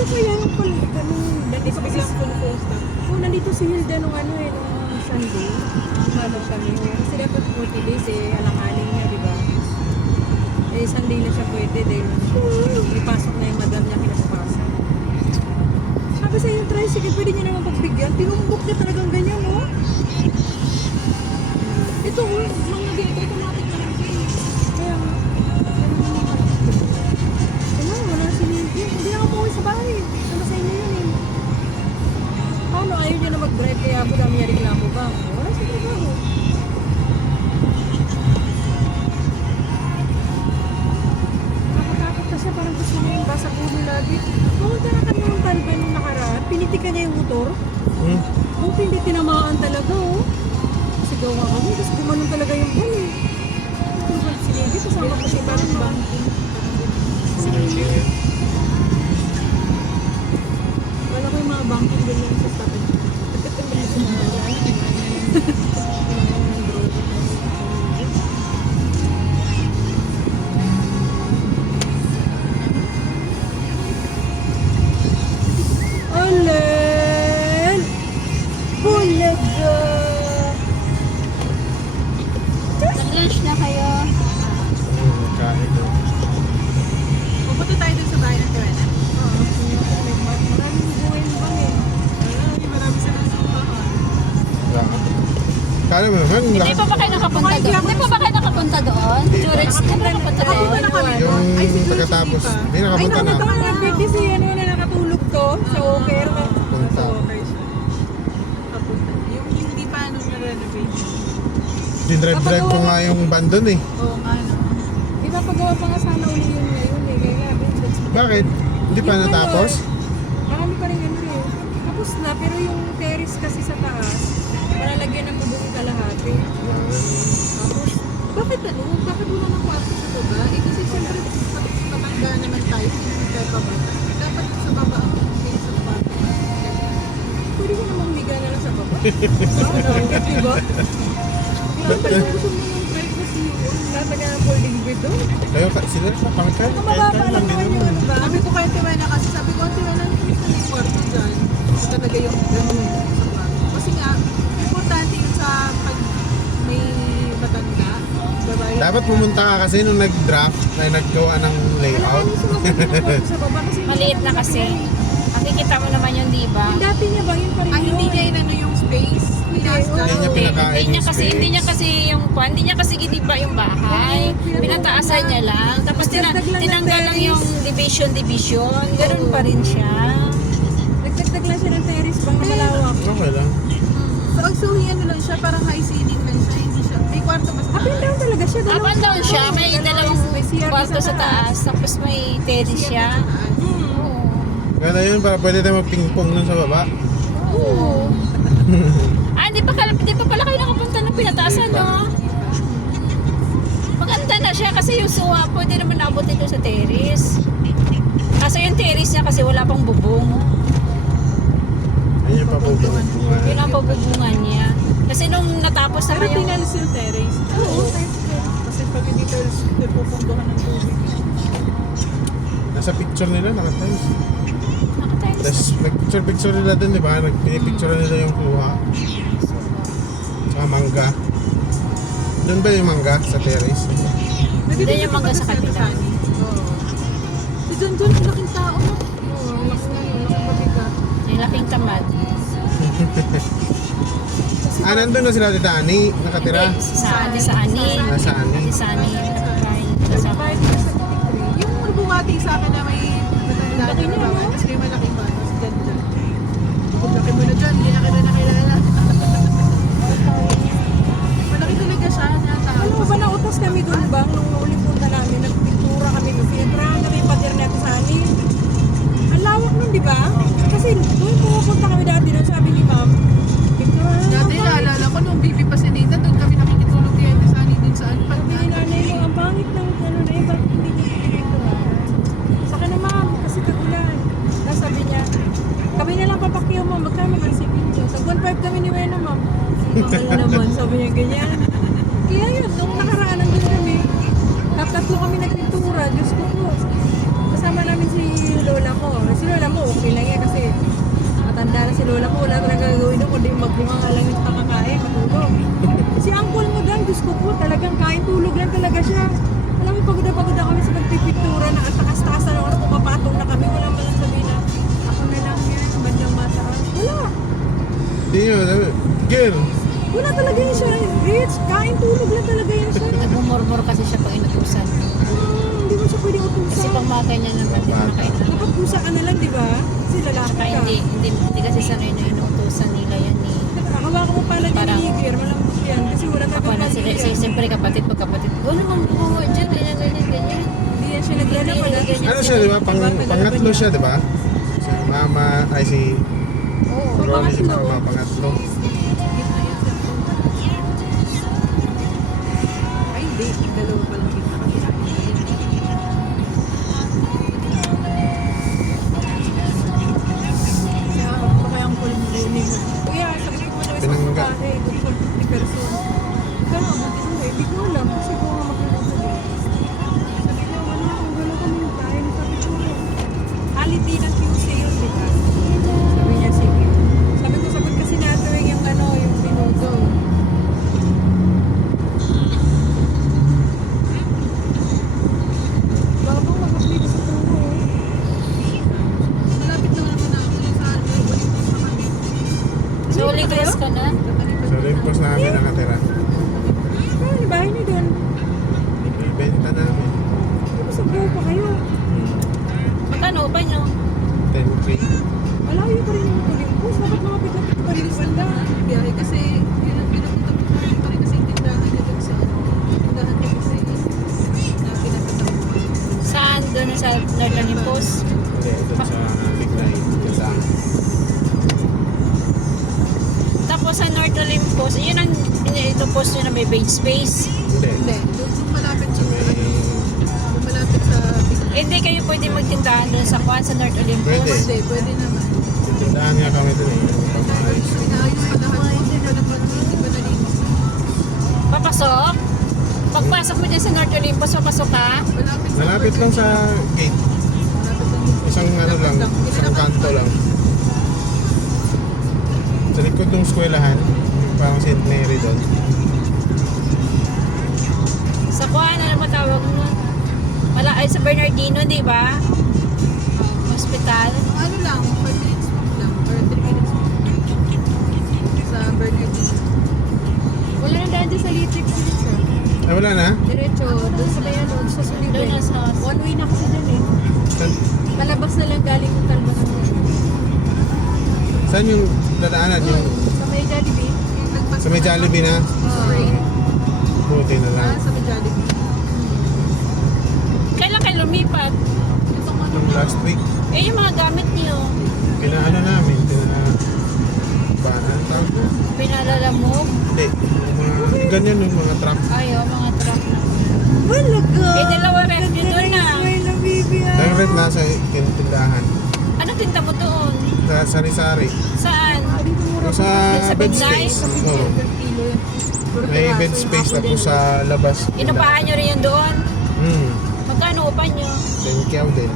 Nandito kaya yung kulitan nung Hindi ko biglang full stop. nandito si Hilda nung nung Sunday. Ano kami. Kasi dapat 40 days alanganin niya, di ba? Sunday na siya pwede dahil ipasok na yung madam niya kinapapasa. Sabi sa yung tricycle, pwede niya naman pagbigyan. Tinumbok niya talagang ganyan, no? Ito, mga ganito, automatic na lang. Kaya nga. Wala si Hilda. Hindi na ako sa bahay. Ano sa inyo yun eh. Paano ayaw niya na mag-drive kaya ako dami niya reklamo ba? Wala sa trabaho. Nakatakot ka siya, parang gusto niya yung basa ulo lagi. Pumunta na kami ng Talban nung nakaraan, pinitikan niya yung motor. Buti hindi tinamaan talaga oh. Sigaw nga kami, tapos gumanon talaga yung buwan eh. Sige, kasama ko siya parang banking. Wala ko yung mga banking ganyan sa stop. Alin! Bulaga! Nag-lunch na kayo. Kahit Pupunta tayo dun sa bahay ng Tuwena. Maraming buhay ba eh. Marami silang sumpahan. kala mo naman, Hindi pa ba kayo nakapunta doon? Hindi pa ba kayo nakapunta doon? Tourist, hindi pa nakapunta doon. Nakapunta na kami. yung Ay, siguro pagkatapos, hindi pa. hindi nakapunta na. Ito nga nag-birthday si na nakatulog to sa Oker. Punta. Okay siya. Kapunta. Yung hindi pa nung na-renovate. Dinrive-drive ko nga yung van doon eh. Oo nga no. Ipapagawa pa nga sana uli yun ngayon eh. Kaya nga, Bakit? Hindi pa natapos? marami pa rin ano eh. Tapos na, pero yung terrace kasi sa taas, malalagyan ng bubong kalahati. Tapos, Bakit wala ng kwarto sa baba? Eh kasi siyempre matanda naman tayo. Hindi tayo baba. Dapat sa baba ang space sa kwarto. pwede ko namang higa na lang sa baba. Diba? Grabe, gusto mo yung privacy yun. Latagyan ng folding bed doon. Kayo, sila sa kami kayo. Kung mababa lang naman yung ano ba? Sabi ko kay Tiwena kasi sabi ko, Tiwena, nandito na yung kwarto dyan. Talaga yung gano'n sa kwarto. Kasi nga, importante yun sa pag may matanda. Babae. Dapat pumunta ka kasi nung nag-draft na naggawa ng layout. Alam mo, sumagod na kwarto sa baba kasi Maliit na kasi. Makikita mo naman yun, di ba? yung dati niya ba yun pa rin Ah, hindi niya inano yung space. Tinaas Hindi, na. Hindi niya pinakain yung space. Hindi niya kasi giniba yung bahay. Pinataasan niya lang. Tapos tinanggal lang yung division. Ganun pa rin siya. Nagdagdag lang siya ng terrace bang na malawak. Okay lang. So ano lang siya, parang high ceiling lang siya. Hindi siya, may kwarto ba sa Up and down talaga siya. Up and down siya. May dalawang CR kwarto sa taas. Tapos may terrace siya. Oo. Ganda yun, para pwede tayo mag-ping-pong nun sa baba. Oo. Hindi pa pala kayo nakapunta ng pinataasan, no? Maganda na siya kasi yung suha pwede naman naabot ito sa terrace. Kaso yung terrace niya kasi wala pang bubong. Ayun yung papubungan. Yun ang pabubungan niya. Kasi nung natapos Pero naman yung... tinan yung terrace. Oo. Kasi pag hindi tayo pupunduhan ng tubig. Nasa picture nila, nakatimes. Nakatiles. Tapos nag-picture nila dun, di ba? Pinipicture nila yung kuha. Saka mangga. Doon ba yung mangga sa terrace? Hindi yung mangga sa kabila. Si John, laking tao. Oo, laking pabigat. Yung laking tamad. Nandun na sila Tita Ani, nakatira. Hindi, sa Ani. Nasa Ani. Sa Ani. Sa bahay ko sa 53. Yung bumati sa akin na may matanda na babae, tapos may malaking bata, si John John. Kung laki mo na John, hindi na kita nakilala. Malaki talaga siya, natao. Alam mo ba nautos kami doon bang nung uli punta namin, nagpintura kami kasi entrahan kami yung pader na sa amin. Ang lawak nun, di ba? Kasi doon pumupunta kami dati doon, sabi ni ma'am, pintura na Dati lang. naalala ko nung baby pa si Nathan, doon kami nakikitulog kaya sa ani din saan. Sabi ni nanay mo, ang pangit ng ano na yun, bakit hindi niyo pintura? Sa akin na ma'am, kasi tagulan. Tapos sabi niya, kami na lang papakyaw ma'am, magkano isipin niyo? Sa 1.5 kami ni Wena ma'am. Mahal naman, sabi niya ganyan. Kaya yun, nung nakaraan nandun kami, tatlo kami nagpintura, Diyos ko po. Kasama namin si Lola. lola mo. Si lola mo, okay lang yan kasi matanda na si lola mo. Wala talaga gagawin doon kundi magbunga nga lang yung kakakain, matulog. Si uncle mo doon, Diyos ko po, talagang kain tulog lang talaga siya. Alam mo, pagod na kami sa pagpipiktura na ang takas-takasan ng oras pumapatong na kami. Wala man lang sabihin na, ako na lang yan, bandang mataas. Wala. Hindi nyo, girl. Wala talaga yun siya. Rich, kain tulog lang talaga yun siya. Nagmumurmur kasi siya pag inutusan. Hindi mo siya pwedeng Kasi utusan. pag mga kanya naman, di makain na. Dapat pusa ka na lang, di ba? Kasi lalaki Saka ka. hindi kasi sanay na inuutusan nila yan eh. Hawakan mo pala Parang- ni Igir, malambot yan. Kasi wala Ako na sila, siyempre kapatid, pagkapatid. Gano'n mang bumawa dyan, ganyan. Hindi yan siya naglalakad. Ano siya, di ba? Pangatlo siya, di ba? Si mama, ay si Oo, Ronnie, si pangatlo. mama, pangatlo. Ay, hindi. Dalawa pa lang kita kasi sa akin. Kaya baka yung kulmulini mo. Kuya, sabi ko mo sa isang Pinangga. babae, good ni person. Pero abutin mo eh, di ko alam. Kasi ko nga maglalong sa Diyos. Sabi niya, wala kami tayo. Sabi ko, holiday ng QC yun, di ba? Sabi niya, sige. Sabi ko, sagot kasi natuwing yung ano, yung minuto. Baka pang makaplito sa puno. Malapit naman naman ako sa Olympus na kami. So, ligtas ka na? Sa Olympus namin nakatira. Ah, yung bahay niyo doon. Ibenta namin. Tapos sa buo pa kayo. Magkano ba nyo? 10K. Malayo pa rin yung Olympus. Dapat makapit-lapit pa rin yung banda. Biyahe kasi pinapunta ko pa rin kasi yung tindahan niya dun sa tindahan niya kasi na pinapataw ko. Saan? Doon sa North Olympus? Hindi, doon sa Big Night. Kasama. Tapos sa North Olympus, yun ang ito post nyo na may bench space. Hindi. Hindi, doon malapit Sa sa may... doon malapit sa Big Eh, hindi kayo pwede magtindahan doon sa Kuan sa North Olympus. Pwede. Pwede naman. Tindahan nga kami doon eh. Pag-ayos. Inaayos pa lahat. Hindi pa nalinis. Papasok? Pagpasok mo dyan sa North Olympus, papasok ka? Malapit lang sa gate. Malapit lang dito. Isang ano lang, isang kanto lang. Sa likod ng eskwelahan, parang St. Mary doon. Sa Kuan, ano matawag mo? Ay, sa Bernardino, di ba? Hospital. Ano lang, 5 minutes lang. Or 3 minutes sa Bernardino. Wala na daan dyan sa Litix. Ay, wala na? Diretso, doon sa may ano, sa Sulibe. Doon na sa- One way na kasi dyan eh. Saan, Palabas na lang galing yung kalba ng saan yung dadaanan? Yung sa may Jollibee. sa may Jollibee na? Buti na lang. Sa may Jollibee. Kailan kayo lumipat? Itong ano Yung last week, Eh, yung mga gamit niyo, pinaano namin, baanan tawag ko. pinalalamog. Hindi, yung mga ganyan yung mga truck. Ayaw, mga truck na. Malaga! Eh, dalawa ref nyo doon na. Wala, baby ah. Direct nasa tindahan. Ano tinta mo doon? Sa sari-sari. Saan? Dito mura Yung sa Sa bed Big Night? space. Oo. kilo yun. May bed space tapos sa labas. Inupahan nyo rin yun doon? Magkano upa nyo? 10 din.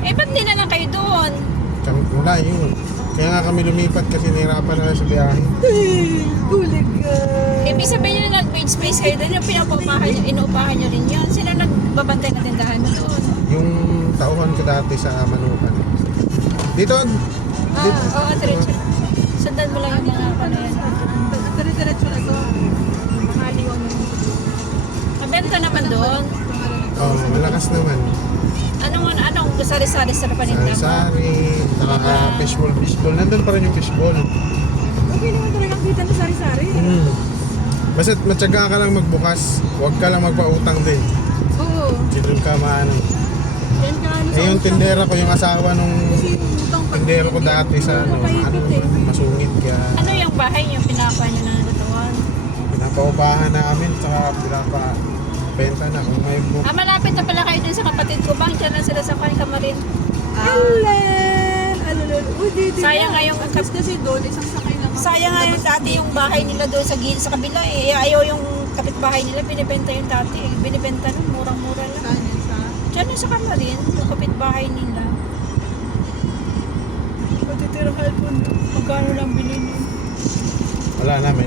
Eh, ba't di na lang kayo doon? Wala yun. Kaya nga kami lumipat kasi nahirapan na lang sa biyahe. Kulig ka. Ibig sabihin nyo nag-page space kayo doon, yung pinapaupahan nyo, inuupahan nyo rin yun. Sino nagbabantay ng tindahan mo doon? Yung tauhan ko dati sa Manukan. Dito, Oo, diretso. Sundan mo lang yung mga ano yan. Dire-diretso na to. Makaliwang yung Mabenta naman doon. oh, malakas naman. Anong sari-sari sa paninda mo? Sari-sari, fishball. Nandun pa rin yung fishball. Okay naman talagang kita na sari-sari. Basta matyaga ka lang magbukas. Huwag ka lang magpautang din. Oo. Kasi doon ka maano. Yan ka ano Eh yung tindera ko, yung asawa nung Utang pa. tindera ko dati sa ano, masungit kaya Ano yung bahay yung pinakakuha nyo ng lutuan? pinapaupahan namin saka pinapabenta na kung may book. Malapit na pala kayo din sa kapatid ko. Bang dyan lang sila sa Kamarin. Allen! Alulul. Uy, dito Sayang nga na. yung Kasi doon, isang sakay lang. sayang nga yung dati yung bahay nila doon sa kabila eh. Ayaw yung kapitbahay nila, binibenta yung dati eh. Binibenta nun, murang-mura lang. Kanin sa... Diyan yung sa Kamarin, yung kapitbahay nila. Matitirahan mo na. Magkano lang bilhin yun? Wala na, may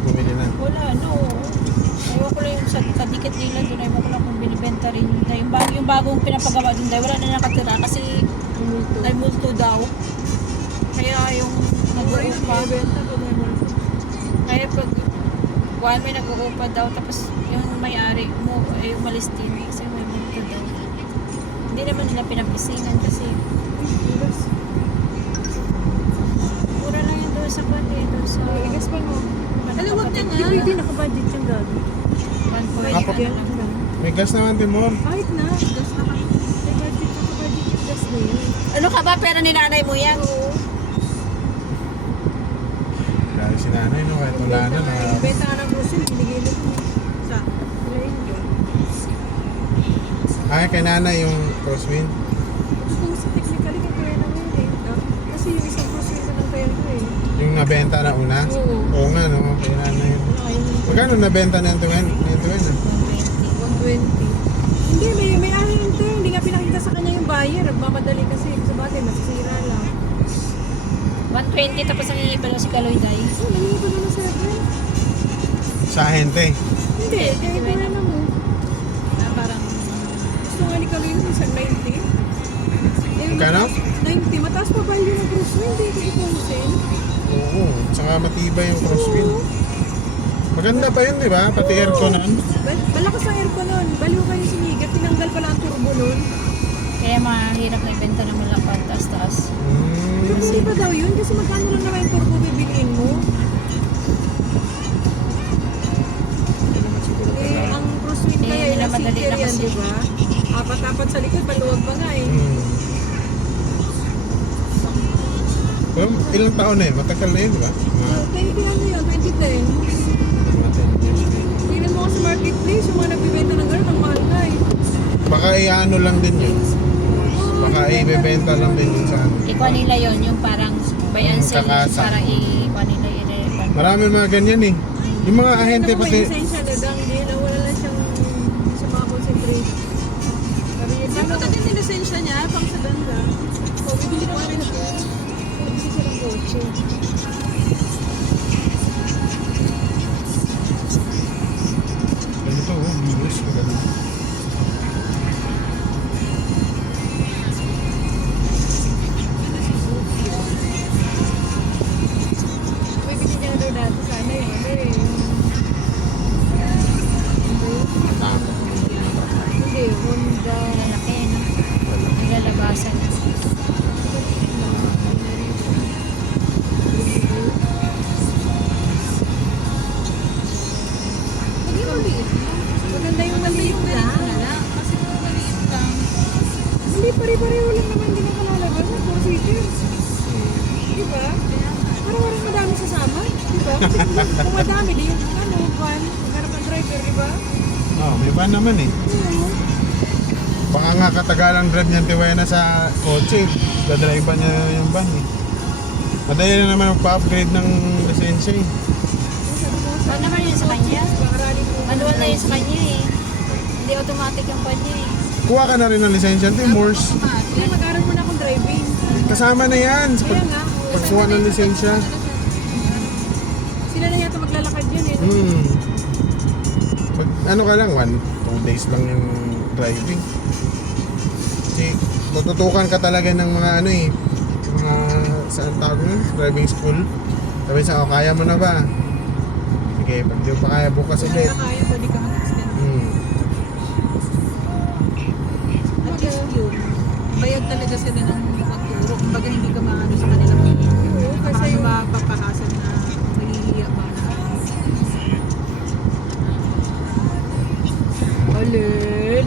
bumili na. Wala, no. Ayoko lang yung sa kadikit nila doon. Ayoko lang kung binibenta rin. Yung bagong pinapagawa doon, wala na nakatira kasi ay multo daw. Kaya yung nag-uupa. Kaya pag buwan may nag-uupa daw, tapos yung may-ari mo ay umalis din kasi may multo daw. Hindi naman nila pinapisingan kasi mura lang yun doon sa kwante, doon sa... Igas pa mo. Dalawag na nga. Hindi pwede nakabudget yung gabi. 1.8 Apo. na lang. May gas naman, Timor. Kahit na. Gas na kami. May budget yung gas na yun. Ano ka ba? Pera ni nanay mo yan? Oo. Dahil si nanay, no, kahit wala na, Yung benta nga ng grocery, binigay na ito. Sa. Wala yun yun. Ay, kay nanay yung crosswind. Kung sa technically, kay Kuya na yun eh. Kasi yung isang grocery ko ng Kuya ko eh. Yung nabenta na una. Oo. Oo nga, no, kay nanay yun. Wala yun. Magkano nabenta na yung tuwin? 120. Hindi, may ano yun to. Hindi nga pinakita sa kanya yung buyer. Nagmamadali kasi. Sa bagay, masisira lang. 120 tapos ang hihingi pa daw si Kaloy Day. Oh, nangyay pa naman sa akin. Sa ahente. Hindi, kaya ito na mo. Parang Gusto nga ni Kalino sa 90. Eh, Magkano? 90. Mataas pa value ng grocery. Hindi ko ipusin. Oo, tsaka matibay yung crosswind. Maganda pa yun, di ba? Pati airconan. Malakas ang aircon nun. Baliw kayo sinigat. Tinanggal pala ang turbo nun. Kaya mahirap na ibenta ng malapad, taas-taas. Pero hindi ba daw yun? Kasi magkano lang naman yung turbo bibiliin mo? Eh, ang crosswind Eh, kaya hindi na yung madali seater na yan, kasi. di ba? Apat-apat sa likod, paluwag pa nga eh. Pero ilang taon na yun? Matagal na yun, di ba? Mga 20 ano yun? 2010. Tingnan mo sa marketplace, yung mga nagbibenta ng gano'n, ang mahal na eh. Baka i-ano lang din yun. Baka ibebenta lang din yun sa ano. Ikuha nila yon yung parang buy and sell. Kakasa. Para ikuha nila yun. Marami mga ganyan eh. Yung mga ahente Ano, may pati... lisensya na lang din, wala lang siyang sa mga concentrate. Sabi niya, Saan mo tagal yung lisensya niya? Pang sa ganda. oh, bibili ko rin ako. Kasi siya ng kotse. Ganito oh, bilis. Maganda. May bili niya na daw dati sana yung ano eh. Hindi, Honda. Lalaki, no? Nilalabasan. Hindi maliit lang. Maganda yung maliit lang. Kasi kung maliit lang. Hindi, pare-pareho lang naman din ang kalalabas ng 4 seaters. Di ba? Parang walang madami sasama. Di ba? Kasi kung madami din yung ano, van, maghanap ng driver, di ba? Oh, may van naman eh. Oo. Baka nga katagalang drive niyan tiwaya na sa kotse. Dadrive niya yung van eh. Madali na naman magpa-upgrade ng lisensya eh. Ano naman yun sa kanya? Pakarali ko. Manual na yun sa kanya eh. Hindi automatic yung kanya eh. Kuha ka na rin ng lisensya, Timors. Hindi, mag-aral muna akong driving. Kasama na yan sa Kaya nga. pagkuha ng lisensya. Sila na yata maglalakad yun eh. Ano ka lang, 1-2 days lang yung driving. Kasi tututukan ka talaga ng mga ano eh, mga saan tawag nun? Driving school. Sabi sa, oh, kaya mo na ba? Sige, pag di mo pa kaya, bukas ulit. Kaya, pwede ka mag-extend. At least yun. Bayad talaga sila ng magturo. Kumbaga hindi ka maano sa kanila. Oo, kasi Kasi yung mapapakasan na mahihiya ba na. Alin.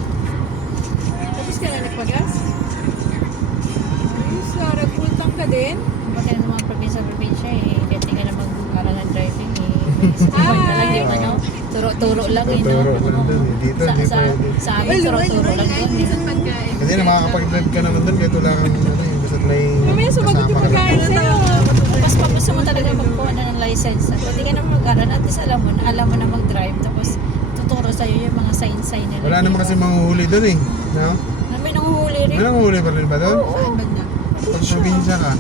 Tapos ka na nagpagas? Ay, Sarah, full tank ka din? Pati na mga probinsya eh. Dati ka na mag-aral ng driving eh. Sabay talaga yung ano. Turo-turo lang eh. No? Turo lang dun eh. Dito, Sa, hindi sa, pwede. sa amin, turo-turo lang yun. Minsan pagkain. Kasi na makakapag-drive ka naman dun, kahit wala kang ano eh, basta't may Mamaya sumagot yung kasama ka lang. pagkain sa'yo. Tapos pag gusto mo talaga magkuha na ng license, pwede ka na mag-aral. At least alam mo na mag-drive. Tapos tuturo sa'yo yung mga sign-sign nila. Wala naman kasi manguhuli dun eh. No? May nanguhuli rin. May nanguhuli pa rin ba dun? Saan ba niya? Pag probinsya ka.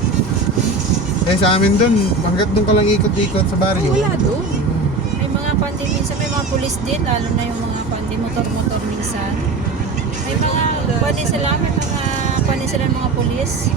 Eh sa amin dun, hanggat dun ka lang ikot-ikot sa baryo. Wala doon. May mga pandi minsan, may mga pulis din, lalo na yung mga pandi motor-motor minsan. May mga pandi sila, may mga pandi sila ng mga pulis.